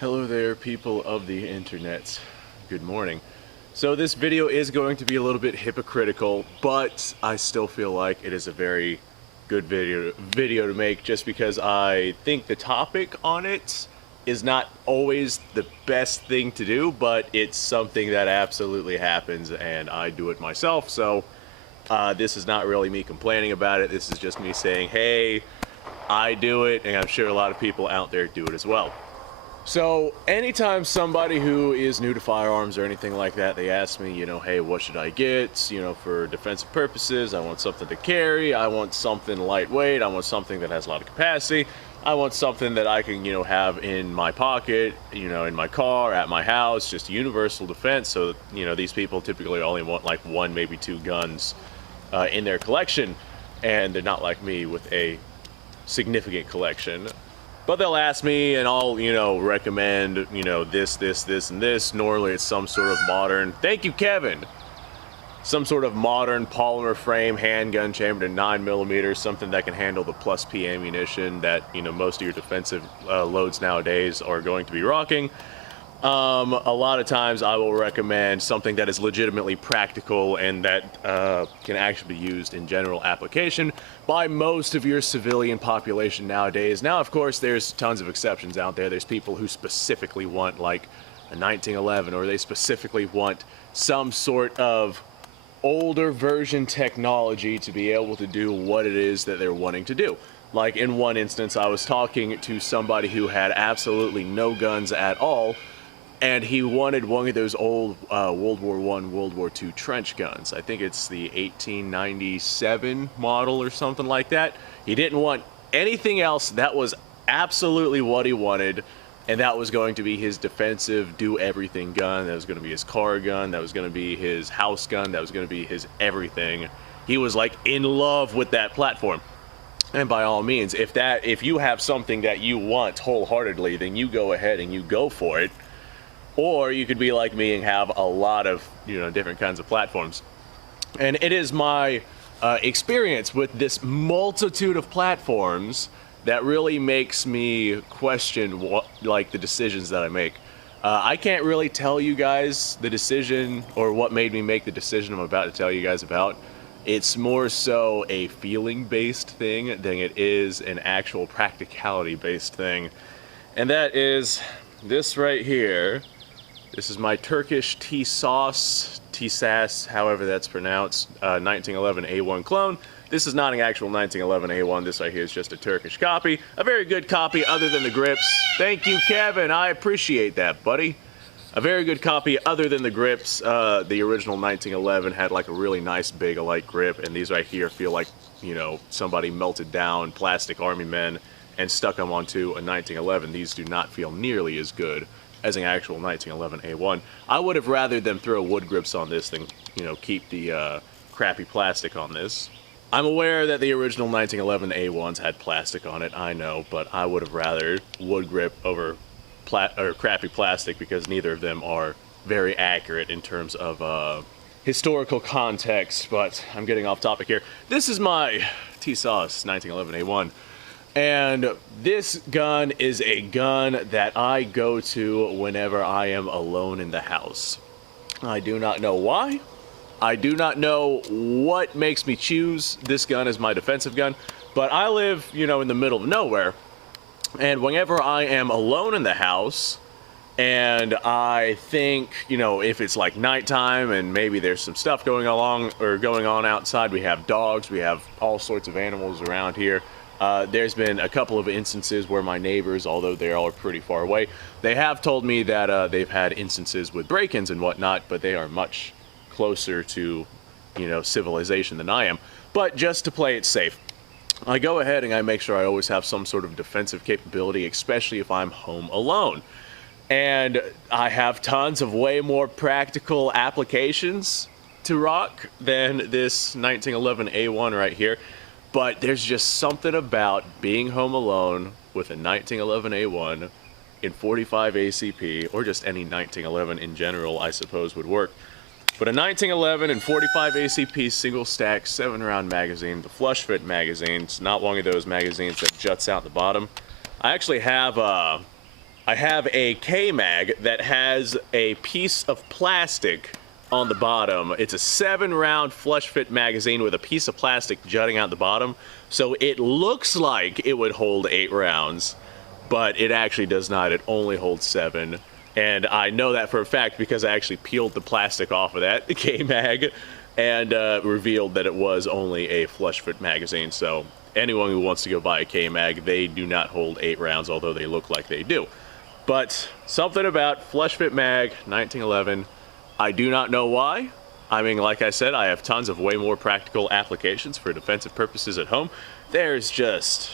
Hello there, people of the internet. Good morning. So this video is going to be a little bit hypocritical, but I still feel like it is a very good video to make just because I think the topic on it is not always the best thing to do, but it's something that absolutely happens and I do it myself. So this is not really me complaining about it. This is just me saying, hey, I do it, and I'm sure a lot of people out there do it as well. So anytime somebody who is new to firearms or anything like that, they ask me, hey, what should I get, for defensive purposes? I want something to carry. I want something lightweight. I want something that has a lot of capacity. I want something that I can, have in my pocket, in my car, at my house, just universal defense. So, these people typically only want like one, maybe two guns in their collection, and they're not like me with a significant collection. But they'll ask me and I'll, recommend, this, and this. Normally it's some sort of modern, thank you, Kevin. Some sort of modern polymer frame handgun chambered in 9mm, something that can handle the plus P ammunition that, most of your defensive loads nowadays are going to be rocking. A lot of times I will recommend something that is legitimately practical and that can actually be used in general application by most of your civilian population nowadays. Now, of course, there's tons of exceptions out there. There's people who specifically want like a 1911, or they specifically want some sort of older version technology to be able to do what it is that they're wanting to do. Like in one instance, I was talking to somebody who had absolutely no guns at all, and he wanted one of those old World War I, World War II trench guns. I think it's the 1897 model or something like that. He didn't want anything else. That was absolutely what he wanted, and that was going to be his defensive, do-everything gun. That was going to be his car gun. That was going to be his house gun. That was going to be his everything. He was like in love with that platform. And by all means, if you have something that you want wholeheartedly, then you go ahead and you go for it. Or you could be like me and have a lot of, different kinds of platforms. And it is my experience with this multitude of platforms that really makes me question the decisions that I make. I can't really tell you guys the decision or what made me make the decision I'm about to tell you guys about. It's more so a feeling-based thing than it is an actual practicality-based thing. And that is this right here. This is my Turkish T-SAS, however that's pronounced, 1911 A1 clone. This is not an actual 1911 A1. This right here is just a Turkish copy. A very good copy other than the grips. Thank you, Kevin. I appreciate that, buddy. A very good copy other than the grips. The original 1911 had like a really nice big light grip, and these right here feel like, somebody melted down plastic army men and stuck them onto a 1911. These do not feel nearly as good as an actual 1911 A1. I would have rather them throw wood grips on this than, keep the crappy plastic on this. I'm aware that the original 1911 A1s had plastic on it, I know, but I would have rather wood grip over crappy plastic because neither of them are very accurate in terms of historical context, but I'm getting off topic here. This is my T-SAS 1911 A1. And this gun is a gun that I go to whenever I am alone in the house. I do not know why. I do not know what makes me choose this gun as my defensive gun, but I live, in the middle of nowhere. And whenever I am alone in the house, and I think, if it's like nighttime and maybe there's some stuff going on outside, we have dogs, we have all sorts of animals around here. There's been a couple of instances where my neighbors, although they all are pretty far away, they have told me that they've had instances with break-ins and whatnot, but they are much closer to, civilization than I am. But just to play it safe, I go ahead and I make sure I always have some sort of defensive capability, especially if I'm home alone. And I have tons of way more practical applications to rock than this 1911 A1 right here. But there's just something about being home alone with a 1911 A1 in 45 ACP, or just any 1911 in general, I suppose would work. But a 1911 and 45 ACP single stack 7-round magazine, the flush fit magazine. It's not one of those magazines that juts out the bottom. I actually have I have a K-mag that has a piece of plastic on the bottom. It's a 7-round flush fit magazine with a piece of plastic jutting out the bottom. So it looks like it would hold 8 rounds, but it actually does not. It only holds 7. And I know that for a fact because I actually peeled the plastic off of that K-mag and revealed that it was only a flush fit magazine. So anyone who wants to go buy a K-mag, they do not hold 8 rounds, although they look like they do. But something about flush fit mag 1911, I do not know why. I mean, like I said, I have tons of way more practical applications for defensive purposes at home. There's just,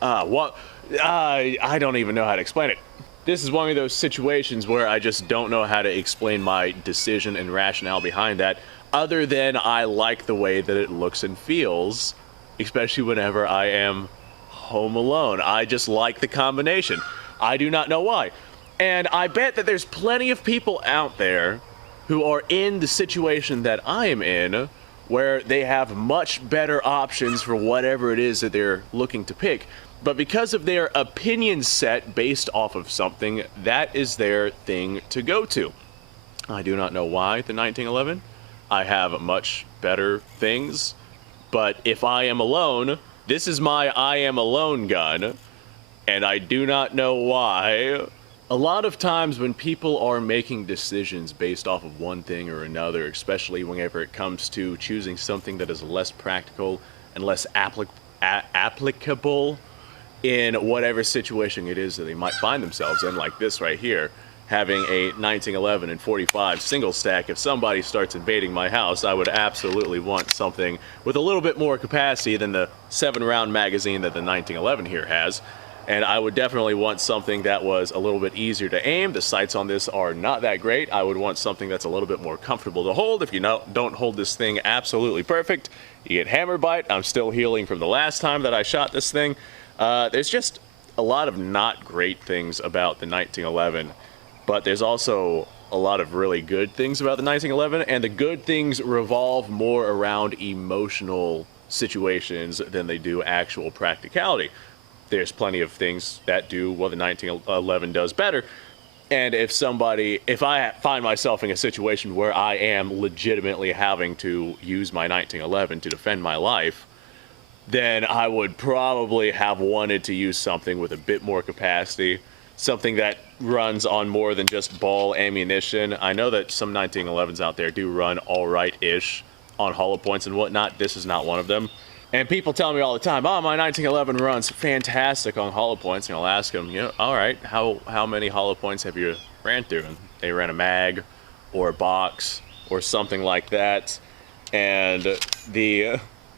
I don't even know how to explain it. This is one of those situations where I just don't know how to explain my decision and rationale behind that, other than I like the way that it looks and feels, especially whenever I am home alone. I just like the combination. I do not know why. And I bet that there's plenty of people out there who are in the situation that I am in, where they have much better options for whatever it is that they're looking to pick. But because of their opinion set based off of something, that is their thing to go to. I do not know why the 1911. I have much better things. But if I am alone, this is my I am alone gun. And I do not know why. A lot of times when people are making decisions based off of one thing or another, especially whenever it comes to choosing something that is less practical and less applicable in whatever situation it is that they might find themselves in, like this right here, having a 1911 and 45 single stack. If somebody starts invading my house, I would absolutely want something with a little bit more capacity than the 7-round magazine that the 1911 here has. And I would definitely want something that was a little bit easier to aim. The sights on this are not that great. I would want something that's a little bit more comfortable to hold. If you don't hold this thing absolutely perfect, you get hammer bite. I'm still healing from the last time that I shot this thing. There's just a lot of not great things about the 1911, but there's also a lot of really good things about the 1911, and the good things revolve more around emotional situations than they do actual practicality. There's plenty of things that do what the 1911 does better. And if I find myself in a situation where I am legitimately having to use my 1911 to defend my life, then I would probably have wanted to use something with a bit more capacity, something that runs on more than just ball ammunition. I know that some 1911s out there do run all right-ish on hollow points and whatnot. This is not one of them. And people tell me all the time, oh, my 1911 runs fantastic on hollow points. And I'll ask them, all right, how many hollow points have you ran through? And they ran a mag or a box or something like that. And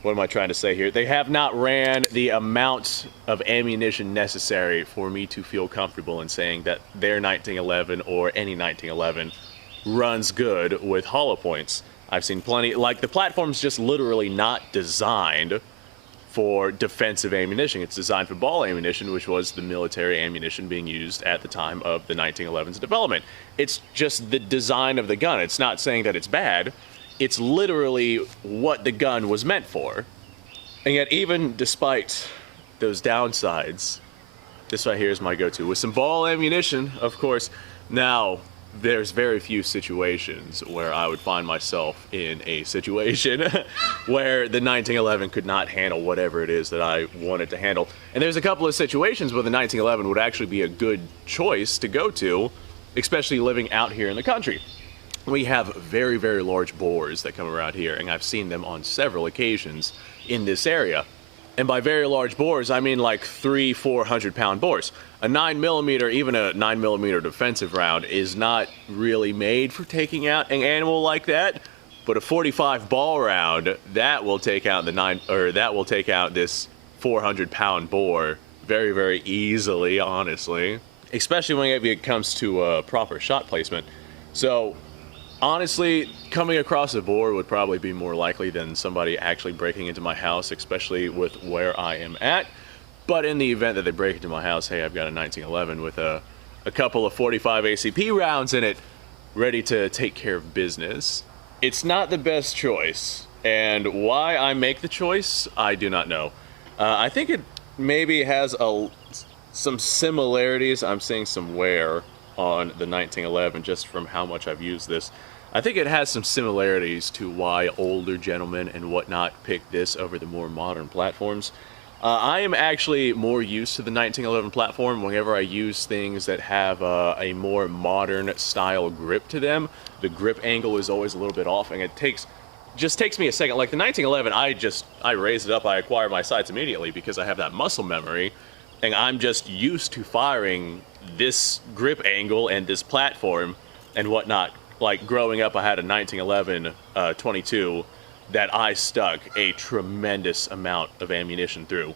what am I trying to say here? They have not ran the amount of ammunition necessary for me to feel comfortable in saying that their 1911 or any 1911 runs good with hollow points. I've seen plenty, like the platform's just literally not designed for defensive ammunition. It's designed for ball ammunition, which was the military ammunition being used at the time of the 1911's development. It's just the design of the gun. It's not saying that it's bad. It's literally what the gun was meant for. And yet, even despite those downsides, this right here is my go-to. With some ball ammunition, of course. Now, there's very few situations where I would find myself in a situation where the 1911 could not handle whatever it is that I wanted to handle. And there's a couple of situations where the 1911 would actually be a good choice to go to, especially living out here in the country. We have very, very large bores that come around here, and I've seen them on several occasions in this area. And by very large bores, I mean like 300-400 pound bores. A 9mm, even a 9mm defensive round, is not really made for taking out an animal like that. But a 45 ball round, that will take out this 400 pound bore very, very easily, honestly. Especially when it comes to proper shot placement. So, honestly, coming across a bore would probably be more likely than somebody actually breaking into my house, especially with where I am at. But in the event that they break into my house, hey, I've got a 1911 with a couple of 45 ACP rounds in it, ready to take care of business. It's not the best choice, and why I make the choice, I do not know. I think it maybe has some similarities. I'm seeing some wear on the 1911 just from how much I've used this. I think it has some similarities to why older gentlemen and whatnot pick this over the more modern platforms. I am actually more used to the 1911 platform whenever I use things that have a more modern style grip to them. The grip angle is always a little bit off, and it just takes me a second. Like the 1911, I raise it up, I acquire my sights immediately because I have that muscle memory, and I'm just used to firing this grip angle and this platform and whatnot. Like growing up, I had a 1911 22 that I stuck a tremendous amount of ammunition through.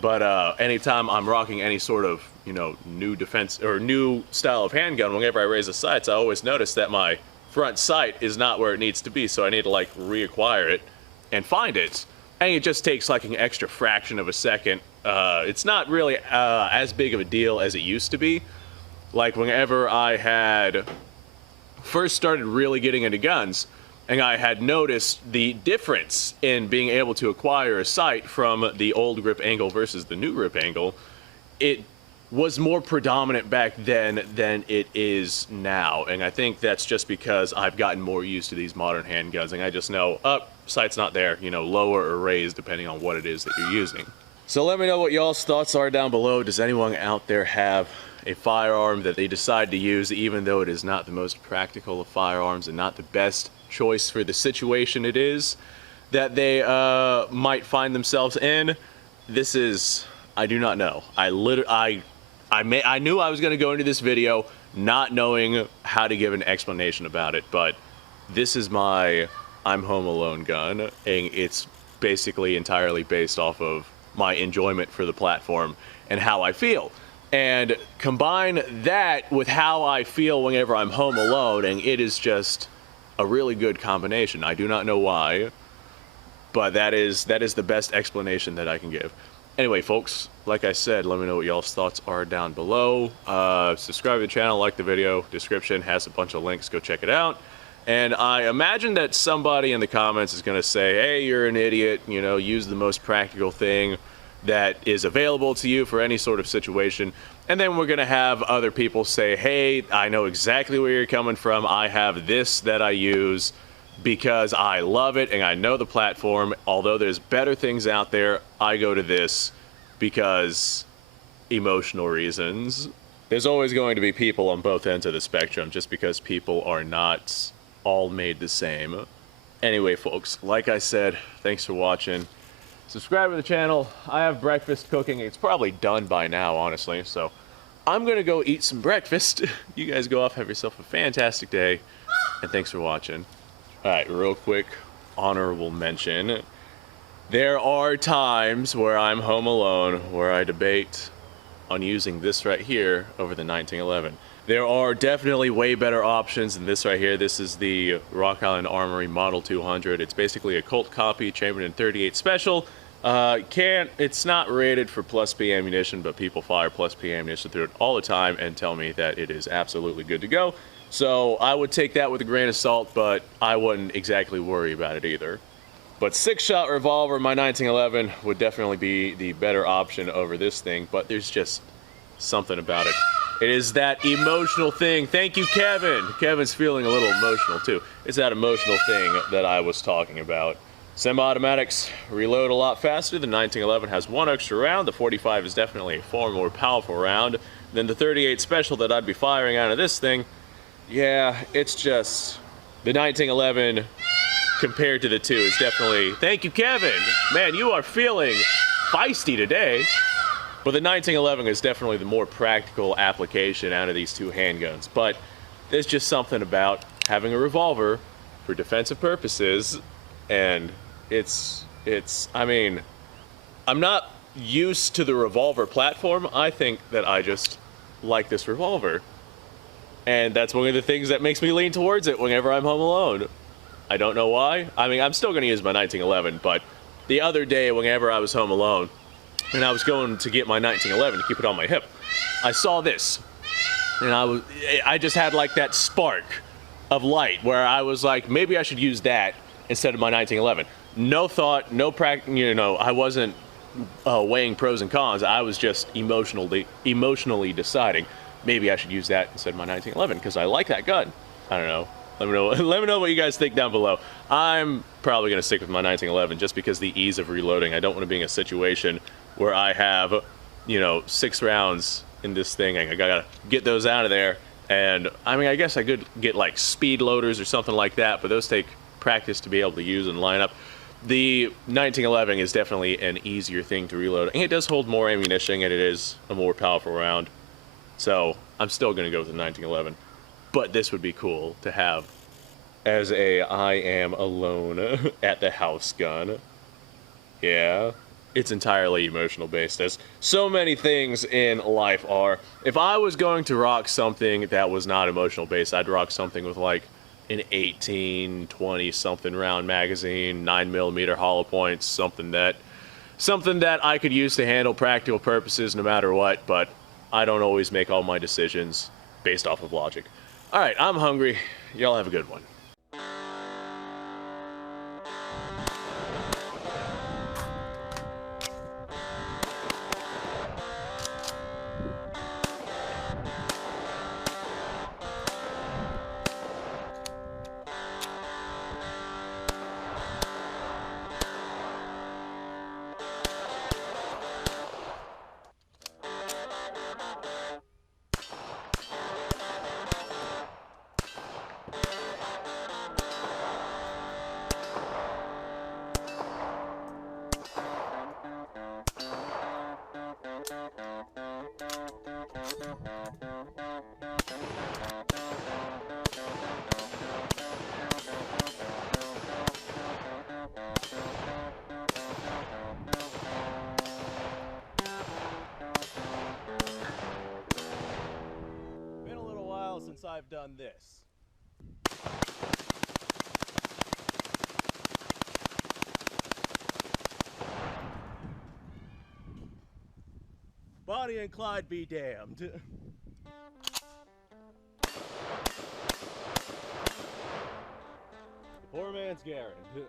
But anytime I'm rocking any sort of, you know, new defense or new style of handgun, whenever I raise the sights, I always notice that my front sight is not where it needs to be, so I need to like reacquire it and find it. And it just takes like an extra fraction of a second. It's not really as big of a deal as it used to be. Like whenever I had first started really getting into guns, and I had noticed the difference in being able to acquire a sight from the old grip angle versus the new grip angle. It was more predominant back then than it is now, and I think that's just because I've gotten more used to these modern handguns, and I just know, sight's not there, you know, lower or raised depending on what it is that you're using. So let me know what y'all's thoughts are down below. Does anyone out there have a firearm that they decide to use even though it is not the most practical of firearms and not the best choice for the situation it is that they might find themselves in? This is, I do not know. I knew I was going to go into this video not knowing how to give an explanation about it, but this is my I'm home alone gun, and it's basically entirely based off of my enjoyment for the platform and how I feel. And combine that with how I feel whenever I'm home alone, and it is just a really good combination. I do not know why, but that is the best explanation that I can give. Anyway, folks, like I said, let me know what y'all's thoughts are down below. Subscribe to the channel, like the video. Description has a bunch of links. Go check it out. And I imagine that somebody in the comments is going to say, hey, you're an idiot, you know, use the most practical thing that is available to you for any sort of situation. And then we're going to have other people say, hey, I know exactly where you're coming from. I have this that I use because I love it and I know the platform. Although there's better things out there, I go to this because emotional reasons. There's always going to be people on both ends of the spectrum just because people are not all made the same. Anyway, folks, like I said, thanks for watching. Subscribe to the channel. I have breakfast cooking. It's probably done by now, honestly. So I'm going to go eat some breakfast. You guys go off, have yourself a fantastic day. And thanks for watching. All right, real quick, honorable mention. There are times where I'm home alone where I debate on using this right here over the 1911. There are definitely way better options than this right here. This is the Rock Island Armory Model 200. It's basically a Colt copy, chambered in .38 Special. It's not rated for plus P ammunition, but people fire plus P ammunition through it all the time and tell me that it is absolutely good to go. So I would take that with a grain of salt, but I wouldn't exactly worry about it either. But 6-shot revolver, my 1911, would definitely be the better option over this thing, but there's just something about it. It is that emotional thing. Thank you, Kevin. Kevin's feeling a little emotional too. It's that emotional thing that I was talking about. Semi-automatics reload a lot faster. The 1911 has one extra round. The 45 is definitely a far more powerful round than the .38 Special that I'd be firing out of this thing. Yeah, it's just the 1911 compared to the two is definitely. Thank you, Kevin. Man, you are feeling feisty today. But the 1911 is definitely the more practical application out of these two handguns. But there's just something about having a revolver for defensive purposes, and I mean, I'm not used to the revolver platform. I think that I just like this revolver. And that's one of the things that makes me lean towards it whenever I'm home alone. I don't know why. I mean, I'm still going to use my 1911, but the other day whenever I was home alone, and I was going to get my 1911 to keep it on my hip, I saw this, and I just had like that spark of light where I was like, maybe I should use that instead of my 1911. No thought, no practice, you know, I wasn't weighing pros and cons. I was just emotionally deciding maybe I should use that instead of my 1911 because I like that gun. I don't know. Let me know. Let me know what you guys think down below. I'm probably gonna stick with my 1911 just because the ease of reloading. I don't want to be in a situation where I have, you know, 6 rounds in this thing. I gotta get those out of there. And I mean, I guess I could get like speed loaders or something like that, but those take practice to be able to use and line up. The 1911 is definitely an easier thing to reload, and it does hold more ammunition, and it is a more powerful round. So I'm still gonna go with the 1911. But this would be cool to have as a I am alone at the house gun. Yeah, it's entirely emotional based, as so many things in life are. If I was going to rock something that was not emotional based, I'd rock something with like an 18, 20 something round magazine, 9mm hollow points, something that I could use to handle practical purposes no matter what, but I don't always make all my decisions based off of logic. All right, I'm hungry. Y'all have a good one. Been a little while since I've done this. Bonnie and Clyde be damned. Poor man's Garen. It's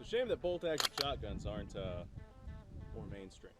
a shame that bolt-action shotguns aren't more mainstream.